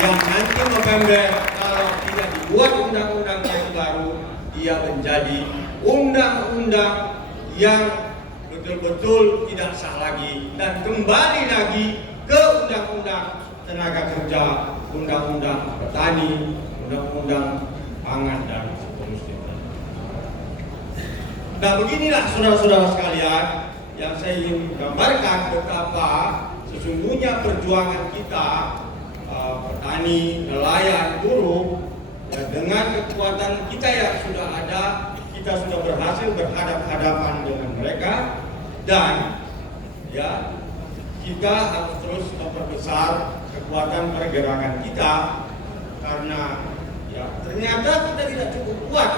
yang nanti November kalau tidak dibuat undang-undang yang baru, dia menjadi undang-undang yang betul-betul tidak sah lagi dan kembali lagi ke undang-undang tenaga kerja, undang-undang petani, undang-undang pangan dan seterusnya. Nah, beginilah saudara-saudara sekalian yang saya ingin gambarkan betapa sesungguhnya perjuangan kita petani, nelayan, buruh ya, dengan kekuatan kita yang sudah ada, kita sudah berhasil berhadapan-hadapan dengan mereka dan ya kita harus terus memperbesar kekuatan pergerakan kita karena ya ternyata kita tidak cukup kuat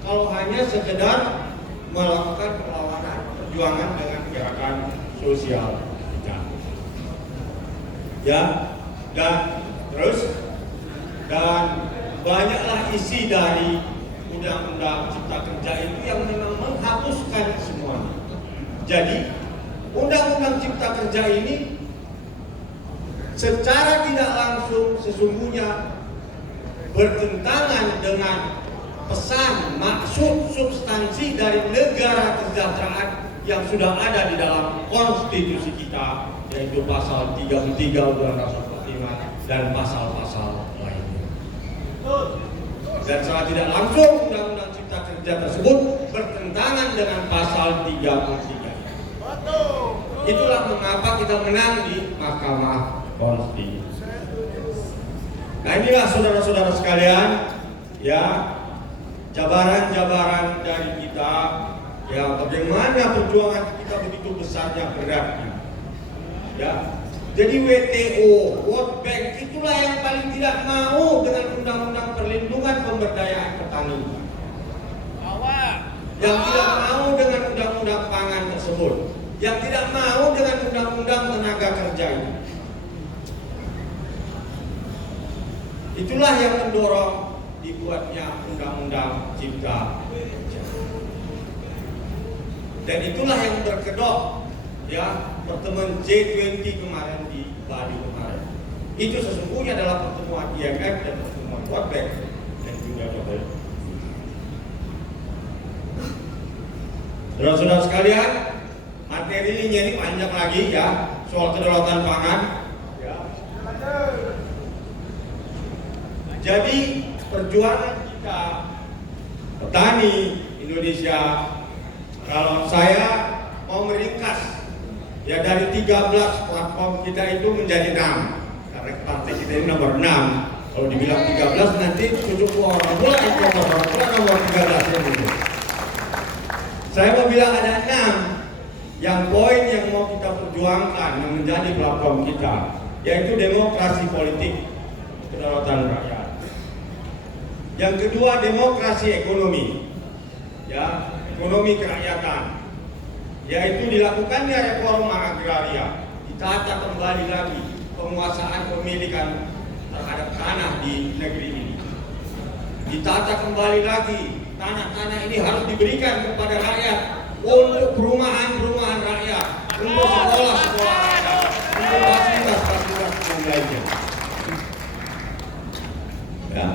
kalau hanya sekedar melakukan perlawanan perjuangan dengan gerakan sosial kita. Ya, dan banyaklah isi dari undang-undang cipta kerja itu yang memang menghapuskan semuanya. Jadi undang-undang cipta kerja ini secara tidak langsung sesungguhnya bertentangan dengan pesan, maksud, substansi dari negara kesejahteraan yang sudah ada di dalam konstitusi kita, yaitu pasal 33 Undang-Undang 45 dan pasal-pasal lainnya. Dan secara tidak langsung Undang-Undang Cipta Kerja tersebut bertentangan dengan pasal 33. Itulah mengapa kita menang di Mahkamah Konstitusi. Nah, inilah saudara-saudara sekalian, ya, jabaran-jabaran dari kita, ya, bagaimana perjuangan kita begitu besarnya beratnya. Ya, jadi WTO, World Bank itulah yang paling tidak mau dengan undang-undang perlindungan pemberdayaan petani. Yang tidak mau dengan undang-undang pangan tersebut, yang tidak mau dengan undang-undang tenaga kerja ini. Itulah yang mendorong dibuatnya undang-undang cipta kerja. Dan itulah yang berkedok ya pertemuan G20 kemarin di Bali kemarin. Itu sesungguhnya adalah pertemuan IMF dan pertemuan World Bank dan juga WTO. Saudara-saudara sekalian, materi ini panjang lagi ya soal kedaulatan pangan. Ya. Jadi perjuangan kita petani Indonesia, kalau saya mau meringkas ya dari 13 platform kita itu menjadi 6 karena partai kita ini nomor 6. Kalau dibilang 13 nanti 70 orang pula nomor 13 itu. Saya mau bilang ada 6 yang poin yang mau kita perjuangkan yang menjadi platform kita, yaitu demokrasi politik, kedaulatan rakyat. Yang kedua demokrasi ekonomi, ya ekonomi kerakyatan, yaitu dilakukannya reforma agraria, ditata kembali lagi penguasaan pemilikan terhadap tanah di negeri ini, ditata kembali lagi tanah-tanah ini harus diberikan kepada rakyat untuk perumahan-perumahan rakyat, untuk sekolah-sekolah rakyat, untuk fasilitas-fasilitas lainnya. Ya.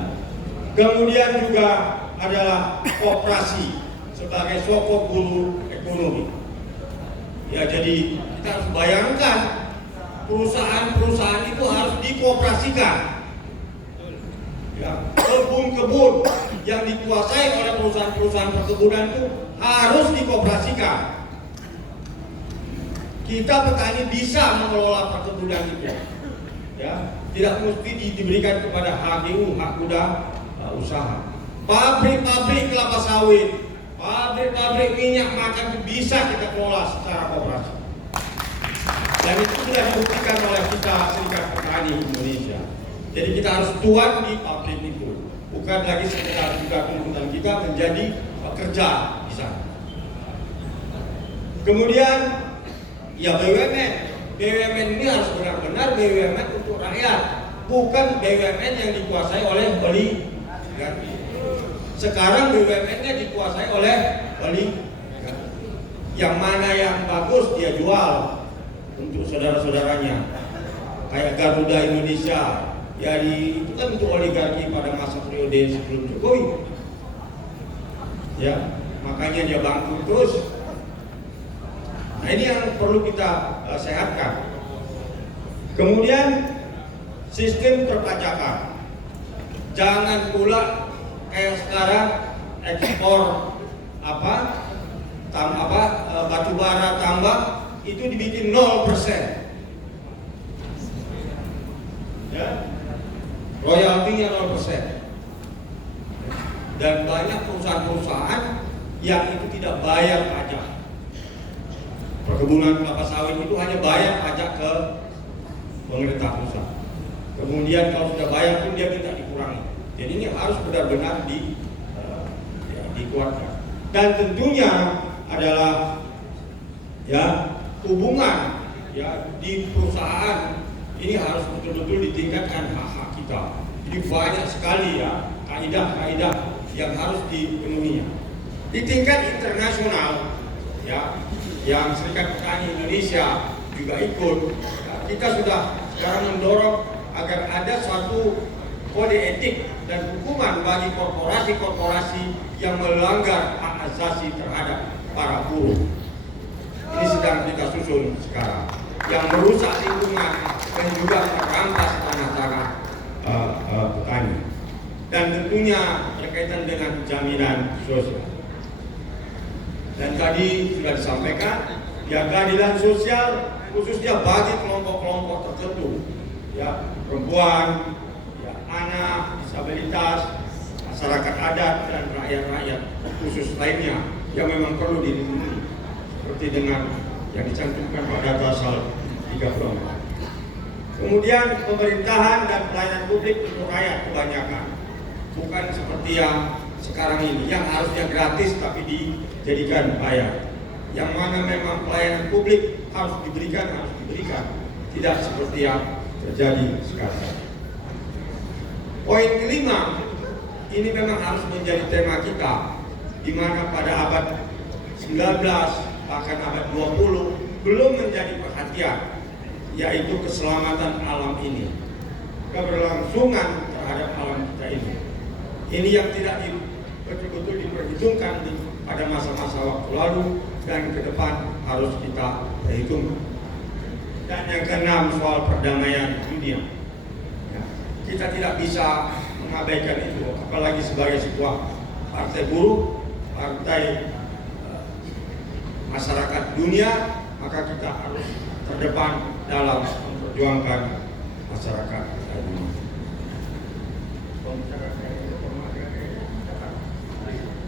Kemudian juga adalah koperasi sebagai sokok bulu ekonomi. Ya, jadi kita harus bayangkan perusahaan-perusahaan itu harus dikoperasikan. Ya, kebun-kebun yang dikuasai oleh perusahaan-perusahaan perkebunan itu harus dikoperasikan. Kita petani bisa mengelola perkebunan itu. Ya, tidak mesti diberikan kepada HGU, hak guna usaha. Pabrik-pabrik kelapa sawit, pabrik-pabrik minyak makan itu bisa kita kelola secara koperasi. Dan itu sudah dibuktikan oleh kita Serikat Petani Indonesia. Jadi kita harus tuan di pabrik itu, bukan lagi sekedar juga tuntutan kita menjadi pekerja di sana. Kemudian ya BUMN ini harus benar-benar BUMN untuk rakyat, bukan BUMN yang dikuasai oleh oligarki. Sekarang BUMN-nya dikuasai oleh oligarki. Yang mana yang bagus dia jual untuk saudara-saudaranya, kayak Garuda Indonesia dari itu kan untuk oligarki pada masa periode sebelum Jokowi. Ya, makanya dia bangkrut terus. Nah, ini yang perlu kita sehatkan. Kemudian sistem perpajakan. Jangan pula kayak sekarang ekspor batu bara tambang itu dibikin 0%. Ya. Royaltinya 0%. Dan banyak perusahaan-perusahaan yang itu tidak bayar pajak. Perkebunan kelapa sawit itu hanya bayar pajak ke pemerintah pusat. Kemudian kalau sudah bayar pun dia minta dikurangi. Jadi ini harus benar-benar dikuatkan. Dan tentunya adalah ya hubungan ya di perusahaan ini harus betul-betul ditingkatkan hak-hak kita. Jadi banyak sekali ya kaidah-kaidah yang harus dipenuhi. Di tingkat internasional ya yang Serikat Petani Indonesia juga ikut. Ya, kita sudah sekarang mendorong agar ada suatu kode etik dan hukuman bagi korporasi-korporasi yang melanggar hak asasi terhadap para buruh. Ini sedang kita susun sekarang, yang merusak lingkungan dan juga merampas tanah-tanah petani. Dan tentunya berkaitan dengan jaminan sosial. Dan tadi sudah disampaikan, ya keadilan sosial khususnya bagi kelompok-kelompok tertentu, ya perempuan, ya anak, disabilitas, masyarakat adat dan rakyat-rakyat khusus lainnya yang memang perlu dilindungi, seperti dengan yang dicantumkan pada pasal 34. Kemudian pemerintahan dan pelayanan publik untuk rakyat kebanyakan, bukan seperti yang sekarang ini yang harusnya gratis tapi dijadikan bayar. Yang mana memang pelayanan publik harus diberikan, tidak seperti yang terjadi sekarang. Poin kelima, ini memang harus menjadi tema kita, di mana pada abad 19 bahkan abad 20 belum menjadi perhatian, yaitu keselamatan alam ini, keberlangsungan terhadap alam kita ini. Ini yang tidak betul-betul diperhitungkan pada masa-masa waktu lalu dan ke depan harus kita perhitungkan. Dan yang keenam, soal perdamaian dunia. Ya, kita tidak bisa mengabaikan itu, apalagi sebagai sebuah partai buruh, partai masyarakat dunia, maka kita harus terdepan dalam memperjuangkan masyarakat dunia.